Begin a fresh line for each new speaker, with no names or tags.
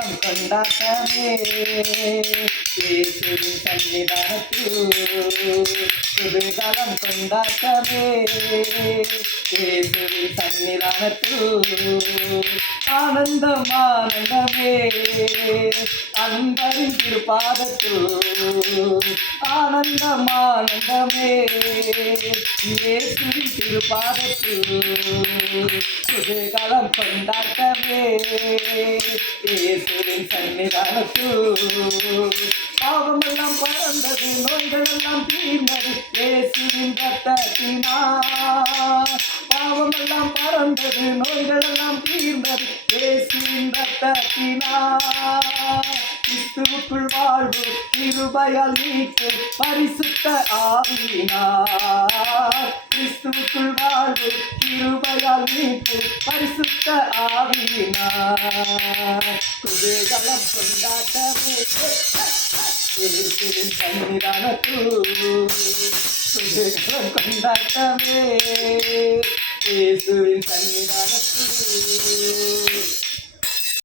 நம் கொண்டாட்டமே இயேசுவின் சன்னிதானத்தில் புதுகாலம் கொண்டாட்டமே இயேசுவின் சன்னிதானத்தில் ஆனந்தம் ஆனந்தமே. அன்பரின் திருப்பாதத்தில் ஆனந்தம் ஆனந்தமே. இயேசுவின் திருப்பாதத்தில் புதுகாலம் கொண்டாட்டமே. இயேசுவின் சன்னிதானத்து பாவமெல்லாம் பறந்தது நோய்களெல்லாம் தீர்ந்தது இயேசுவின் ரத்தத்தினா பாவமெல்லாம் பறந்தது நோய்களெல்லாம் தீர்ந்தது இயேசுவின் ரத்தத்தினா கிறிஸ்துவுக்குள் வாழ்வு கிருபையால் மீட்பு பரிசுத்த ஆவினார் கிறிஸ்துவுக்குள் வாழ்வு கிருபையால் மீட்பு பரிசுத்த ஆவியினார். குதேகலம் கொண்டாட்டமே இயேசுவின் சன்னிதானத்தில் குதேகலம் கொண்டாட்டமே இயேசுவின் சன்னிதானத்தில்